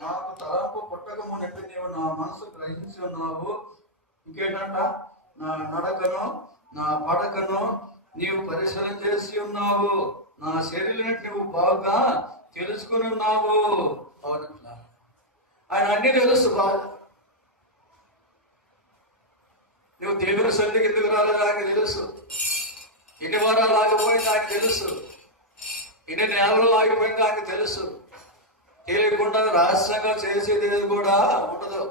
నాకు తలంపు పుట్టకమునట్టు నీవు నా మనసు గ్రహించి ఉన్నావు. ఇంకేంటంట, నా నడకను నా పడకను నీవు పరిశీలన చేసి ఉన్నావు. నా శరీరాన్ని నువ్వు బాగా తెలుసుకుని ఉన్నావు. అవునట్లా ఆయన అన్ని తెలుసు బాగా. నువ్వు దేవుని సన్నిధికి ఎందుకు రాలేదు ఆయనకు తెలుసు. ఎన్ని వారాలు ఆగిపోయింది ఆయనకు తెలుసు. ఎన్ని నెలలు ఆగిపోయింది ఆయనకు తెలుసు. తెలియకుండా రహస్యంగా చేసేది కూడా ఉండదు.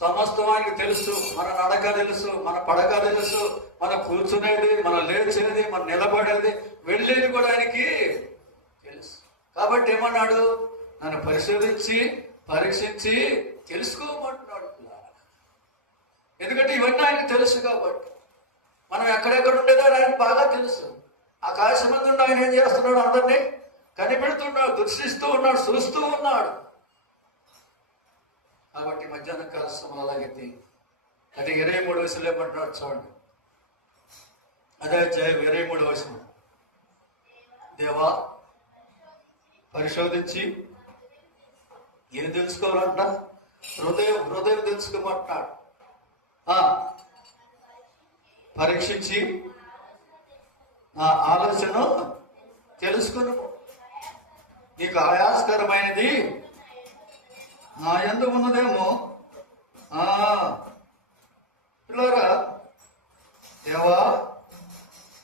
సమస్తం ఆయనకు తెలుసు. మన నడక తెలుసు, మన పడక తెలుసు, మన కూర్చునేది, మన లేచేది, మన నిలబడేది, వెళ్ళేది కూడా ఆయనకి తెలుసు. కాబట్టి ఏమన్నాడు, నన్ను పరిశోధించి పరీక్షించి తెలుసుకోమంటున్నాడు. ఎందుకంటే ఇవన్నీ ఆయనకు తెలుసు. కాబట్టి మనం ఎక్కడెక్కడ ఉండేదో ఆయనకు బాగా తెలుసు. ఆకాశమందు ఆయన ఏం చేస్తున్నాడు, అందరినీ కనిపెడుతున్నాడు, దృష్టిస్తూ ఉన్నాడు, చూస్తూ ఉన్నాడు. కాబట్టి మధ్యాహ్న కాల సమయంలో అలాగైతే అది 23 వయసులో ఏమంటున్నాడు చూడండి. అదే 23 వయసు. దేవా పరిశోధించి ఏం తెలుసుకోవాలంట, హృదయం తెలుసుకోమంటున్నాడు. పరీక్షించి నా ఆలోచన తెలుసుకును. నీకు ఆయాస్కరమైనది నా యందు ఉన్నదేమో. పిల్లరా, దేవా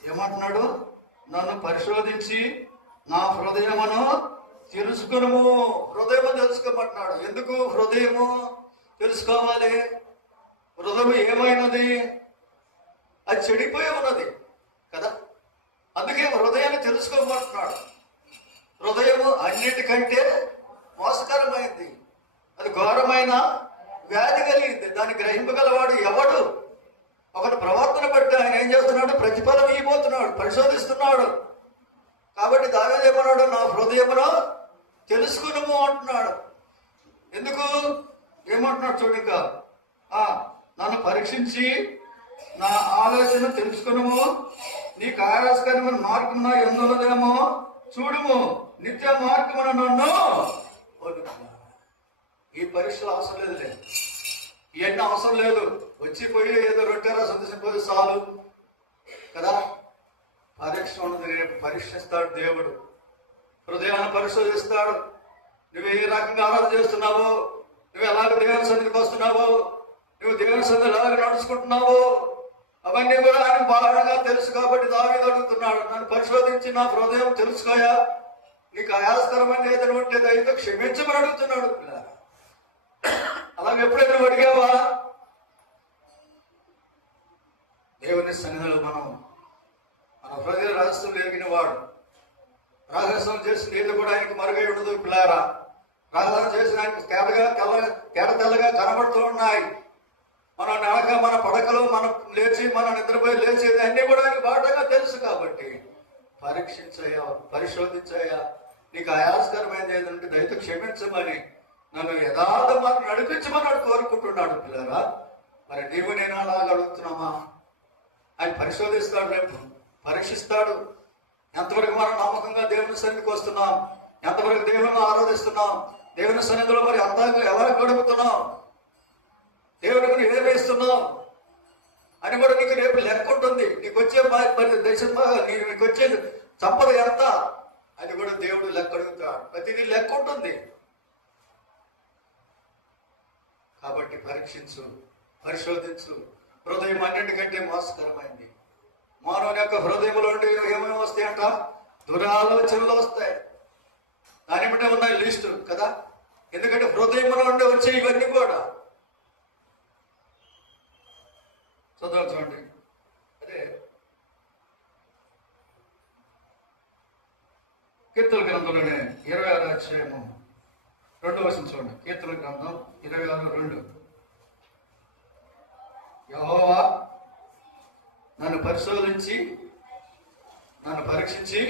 ఏమంటున్నాడు, నన్ను పరిశోధించి నా హృదయమును తెలుసుకును. హృదయము తెలుసుకోమంటున్నాడు. ఎందుకు హృదయము తెలుసుకోవాలి? హృదయం ఏమైనది? అది చెడిపోయి ఉన్నది కదా. అందుకే హృదయాన్ని తెలుసుకోమంటున్నాడు. హృదయము అన్నిటికంటే మోసకరమైంది, అది ఘోరమైన వ్యాధి కలిగింది. దాన్ని గ్రహింపగలవాడు ఎవడు? ఒకటి ప్రవర్తన బట్టి ఆయన ఏం చేస్తున్నాడు, ప్రతిఫలం ఇవ్వబోతున్నాడు, పరిశోధిస్తున్నాడు. కాబట్టి దావీదు ఏమన్నాడు, నా హృదయమును తెలుసుకును అంటున్నాడు. ఎందుకు ఏమంటున్నాడు చూడు, ఇంకా నన్ను పరీక్షించి నా ఆలోచన తెలుసుకును. నీకు ఆయాస్కరమైన మార్గం నా ఎందున్నదేమో చూడుము. నిత్య మార్గమున నన్ను. ఈ పరీక్షలు అవసరం లేదు, ఇవన్నీ అవసరం లేదు. వచ్చిపోయి ఏదో రొట్టెరా సంతోషించే చాలు కదా. పరీక్ష ఉన్నది, పరీక్షిస్తాడు దేవుడు. హృదయాన్ని పరిశోధిస్తాడు. నువ్వు ఏ రకంగా ఆరాధన చేస్తున్నావో, నువ్వు ఎలాగ దేవుని సన్నిధికి వస్తున్నావో, నువ్వు దేవుని సన్నిధిలో ఎలాగ నడుచుకుంటున్నావో, అవన్నీ కూడా ఆయన బాగా తెలుసు. కాబట్టి దావీదు అడుగుతున్నాడు, నన్ను పరిశోధించి నా హృదయం తెలుసుకోయా, నీకు ఆయాస్కరమైన ఏదైనా ఉంటే దయతో క్షమించమని అడుగుతున్నాడు. అలాగే ఎప్పుడైనా అడిగావా? దేవుని సన్నిధిలో మన హృదయ రహస్యం లేగిన వాడు, రహస్యం చేసిన ఏది కూడా ఆయనకు మరుగై ఉండదు. పిల్లారా, రహస్యం చేసిన ఆయనకు తేట తెల్లగా కనబడుతూ ఉన్నాయి. మన నడక, మన పడకలు, మనం లేచి, మనం నిద్రపోయి లేచేది అన్నీ కూడా ఆయనకు బాటగా తెలుసు. కాబట్టి పరీక్షించయ్యా, పరిశోధించయ్యా, నీకు ఆయాస్కరమైనది ఏదంటే దయతో క్షమించమని, నన్ను యథార్థ మాకు నడిపించమని కోరుకుంటున్నాడు. పిల్లరా, మరి నీవు నేను అలాగ అడుగుతున్నామా? ఆయన పరిశోధిస్తాడు, రేపు పరీక్షిస్తాడు. ఎంతవరకు మనం నమ్మకంగా దేవుని సన్నిధికి వస్తున్నాం, ఎంతవరకు దేవుని ఆరాధిస్తున్నాం, దేవుని సన్నిధిలో మరి అంతగా ఎలా గడుపుతున్నాం, దేవుడికి ఏమి ఇస్తున్నాం అని కూడా నీకు రేపు లెక్క ఉంటుంది. నీకు వచ్చే దేశం, నీకు వచ్చే సంపద ఎంత అది కూడా దేవుడు లెక్క అడుగుతాడు. ప్రతిదీ లెక్క ఉంటుంది. కాబట్టి పరీక్షించు, పరిశోధించు. హృదయం అన్నింటికంటే మోసకరమైంది. మానవుని యొక్క హృదయంలో ఏమేమి వస్తాయంట? దురాలోచనలు వస్తాయి. దాని బట్టే ఉన్నాయి లిస్టు కదా. ఎందుకంటే హృదయంలో ఉండే వచ్చే ఇవన్నీ కూడా చదవాలి చూడండి. అదే కీర్తన గ్రంథంలోనే 26వ అధ్యాయము 2వ వచనం చూడండి. కీర్తన గ్రంథం 26:2. యెహోవా నన్ను పరిశోధించి, నన్ను పరీక్షించి,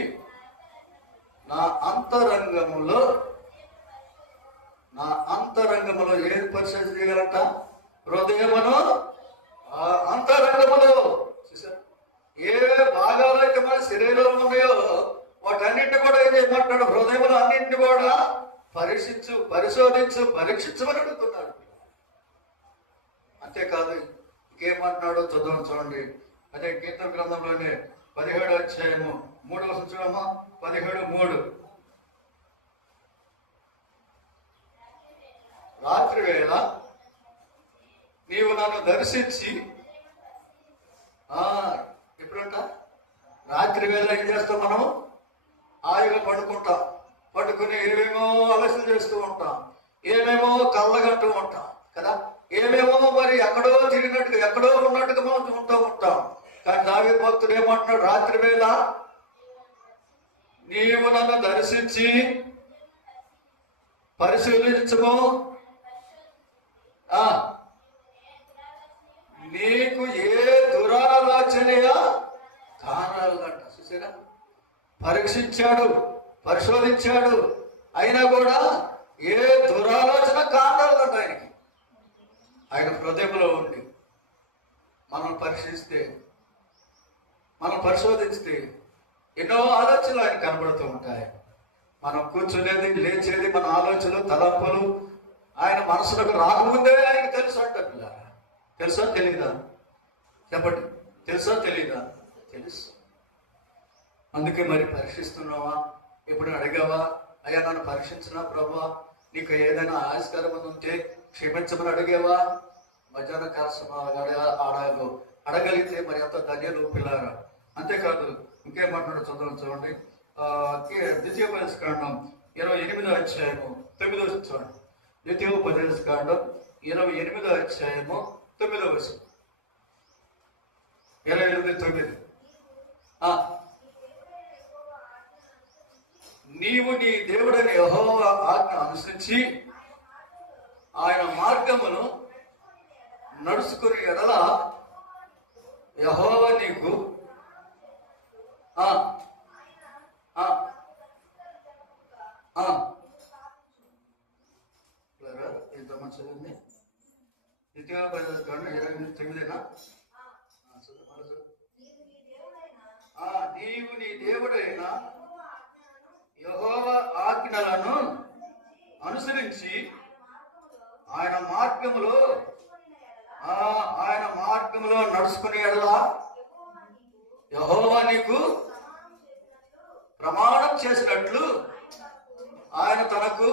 నా అంతరంగములో ఏది పరిశోధన చేయాలంట? హృదయమును అంతరంగములో. చూసారు, ఏ భాగాలు అయితే మన శరీరంలో ఉన్నాయో వాటన్నింటినీ కూడా ఏం చేయమంటాడు? హృదయంలో అన్నింటినీ కూడా పరిశోధించు, పరీక్షించమని అడుగుతున్నాడు. అంతేకాదు ఇంకేమంటున్నాడో చూడండి. అదే కీర్తన గ్రంథంలోనే 17వ అధ్యాయము 3వ వచనం చూడమ్మా. 17:3. రాత్రి వేళ నీవు నన్ను దర్శించి, ఎప్పుడంట రాత్రి వేళ ఏం చేస్తాం మనం? హాయిగా పడుకుంటాం. పడుకుని ఏమేమో ఆలోచన చేస్తూ ఉంటాం, ఏమేమో కళ్ళగంటూ ఉంటాం కదా, ఏమేమో మరి ఎక్కడో తిరిగినట్టుగా ఎక్కడో ఉన్నట్టుగా మనం ఉంటాం. కానీ దావీదు భక్తుడు ఏమంటున్నాడు? రాత్రి వేళ నీవు నన్ను దర్శించి పరిశీలించము, నీకు ఏ దురాలోచనయా కారణాలంట. చూసారా, పరీక్షించాడు, పరిశోధించాడు, అయినా కూడా ఏ దురాలోచన కారణాలంట ఆయనకి. ఆయన హృదయంలో ఉండి మనం పరిశోధిస్తే ఎన్నో ఆలోచనలు ఆయన కనబడుతూ ఉంటాయి. మనం కూర్చునేది, లేచేది, మన ఆలోచనలు, తలంపులు ఆయన మనసులకు రాకముందే ఆయనకు తెలుసు అంట. పిల్లరా, తెలుసా తెలీదా? చెప్పండి, తెలుసా తెలీదా? తెలుసు. అందుకే మరి పరీక్షిస్తున్నావా? ఎప్పుడు అడిగావా? అయ్యా నన్ను పరీక్షించినా ప్రభువా, నీకు ఏదైనా ఆస్కారం ఉంటే క్షమించమని అడిగేవా? మధ్యాహ్న కాలం అడగలిగితే మరి అంత ధన్యులు పిల్లారా. అంతేకాదు ఇంకేమంటున్నాడు చూడండి. ద్వితీయోపదేశకాండం 28వ అధ్యాయము 9వ వచనం చూడండి. ద్వితీయోపదేశకాండం 28వ అధ్యాయము 9వ వచనం. 28:9. నీవు నీ దేవుడైన యెహోవా ఆజ్ఞ అనుసరించి ఆయన మార్గమును నడుచుకుని ఎడల యెహోవా నీకు ఎంత మంచిది. ద్వితీయోపదేశకాండం 28:9. నీవు నీ దేవుడైన యెహోవా ఆజ్ఞలను అనుసరించి ఆయన మార్గములో నడుచుకునే ఎడల యెహోవా నీకు ప్రమాణం చేసినట్లు ఆయన తనకు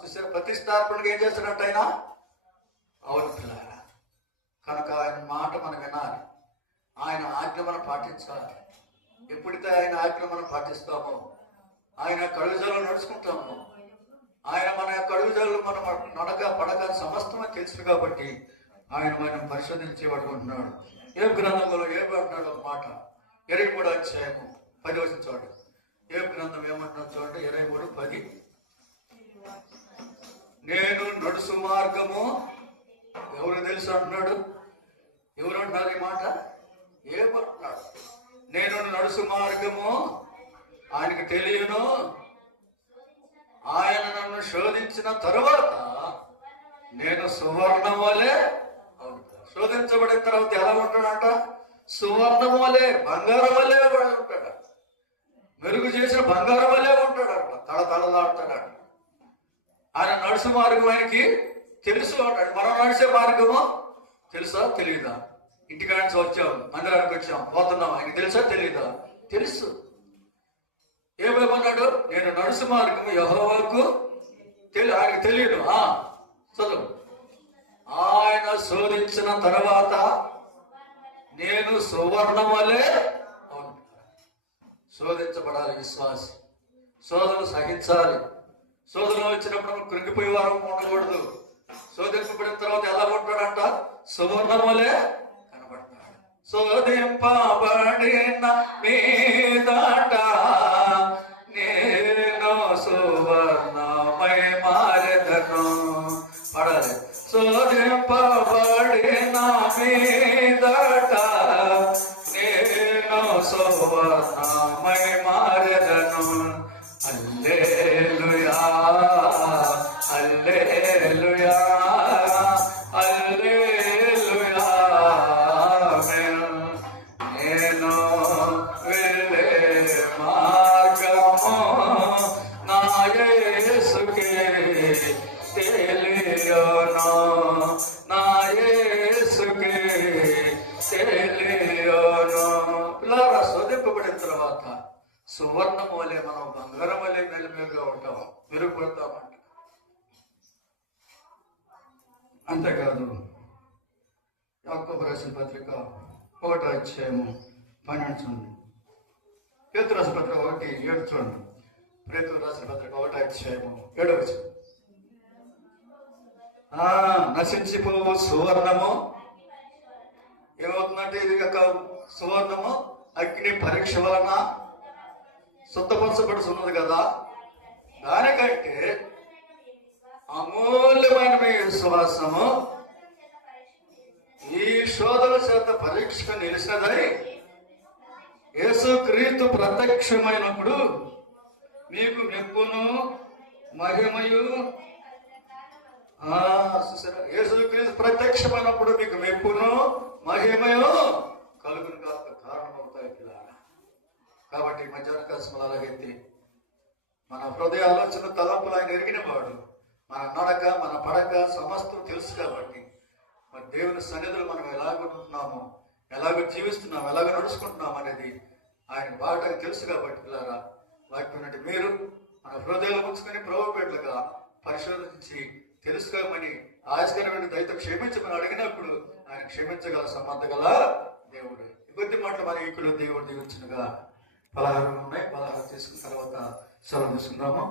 చూసారు ప్రతిష్టాపనగా ఏం చేస్తున్నట్టు ఆయన. అవును పిల్లారా, కనుక ఆయన మాట మనం వినాలి, ఆయన ఆజ్ఞ మనం పాటించాలి. ఎప్పుడైతే ఆయన ఆజ్ఞ మనం పాటిస్తామో, ఆయన కడుగుజాలు నడుచుకుంటాము, ఆయన మన యొక్క అడుగుజాలు మనం నడక పడక సమస్తమని తెలుసు కాబట్టి ఆయన మనం పరిశోధించేవాడు ఉంటున్నాడు. ఏ గ్రంథంలో ఏమంటున్నాడు ఒక మాట. 23వ అధ్యాయము 10వ వచనం చూడండి. ఏ గ్రంథం ఏమంటున్నాడు చూడండి. 23:10. నేను నడుసు మార్గము ఎవరు తెలుసు అంటున్నాడు. ఎవరు అంటున్నారు ఈ మాట? ఏమంటున్నాడు? నేను నడుసు మార్గము ఆయనకు తెలియను, ఆయన నన్ను శోధించిన తరువాత నేను సువర్ణం వలె. శోధించబడిన తర్వాత ఎలా ఉంటాడంట? సువర్ణం వలె, బంగారం వలె ఉంటాడు. మెరుగు చేసిన బంగారం వలె ఉంటాడంట, తళతళలాడుతాడట. ఆయన నడుసు మార్గం ఆయనకి తెలుసు అంటాడు. మనం నడిచే మార్గము తెలుసా తెలియదా? ఇంటికాడ నుంచి వచ్చాం, మందిరానికి వచ్చాం, పోతున్నాం, ఆయనకి తెలుసా తెలీదా? తెలుసు. ఏమేమన్నాడు? నేను నడుసు మార్గము యెహోవాకు ఆయనకు తెలియదు. చదువు. ఆయన శోధించిన తర్వాత నేను సువర్ణం వలె. అవును, శోధించబడాలి విశ్వాసి. శోధనలు సహించాలి. శోధనలు వచ్చినప్పుడు మనం కృంగిపోయే వారం ఉండకూడదు. శోధింపబడిన తర్వాత ఎలా ఉంటాడంట? సువర్ణం వలె కనబడతాడు. శోధింపబడిన మీదట నేను సువర్ణమై మారెదను. పడాలి. శోధింపబడిన మీదట నేను సువర్ణమై మారెదను. హల్లెలూయా, హల్లెలూయా, హల్లెలూయా. నేను వెళ్ళే నా యేసుకే తెలియను, నా యేసుకే తెలియను. పిల్లరా, శోధింపబడిన తర్వాత సువర్ణం వలె మనం బంగారం వలె మెలిమెలుగా ఉంటాం, మెరుగుపడతామంట. అంతేకాదు, యాకోబు రాసిన పత్రిక 1వ అధ్యాయము 12 చూడండి. పేతురు రాసిన పత్రిక 1:7 చూడండి. పేతురు రాసిన పత్రిక 1వ అధ్యాయము 7వ వచనం. నశించిపోవు సువర్ణము ఏమవుతుందంటే, ఇది యొక్క సువర్ణము అగ్ని పరీక్ష వలన శుద్ధపరచబడుతున్నది కదా, దానికంటే అమూల్యమైన మీ విశ్వాసము ఈ శోధన చేత పరీక్ష నిలిచినదై యేసుక్రీస్తు ప్రత్యక్షమైనప్పుడు మీకు మెప్పును మహిమయు. యేసుక్రీస్తు ప్రత్యక్షమైనప్పుడు మీకు మెప్పును మహిమయు కలుగును కారణమవుతాయి పిల్లలు. కాబట్టి మధ్యాహ్న కాలం అలాగైతే మన హృదయ ఆలోచన తలంపులు ఆయన ఎరిగిన వాడు, మన నడక మన పడక సమస్తం తెలుసు. కాబట్టి మరి దేవుని సన్నిధిలో మనం ఎలాగుంటున్నామో, ఎలాగో జీవిస్తున్నాం, ఎలాగో నడుచుకుంటున్నాం అనేది ఆయన బాగా తెలుసు. కాబట్టి పిల్లరా, వాక్యం నుండి మీరు మన హృదయాలు ఉంచుకొని ప్రభువుగా పరిశోధించి తెలుసుకోమని ఆశకరమైన దయతో క్షమించమని అడిగినప్పుడు ఆయన క్షమించగల సమర్థగల దేవుడు. కొద్ది మాటలు మన ఈకులు దేవుడు దీవించినగా. పలహారం ఉన్నాయి, పలహారం తీసుకున్న తర్వాత సెలవు తీసుకుందాము.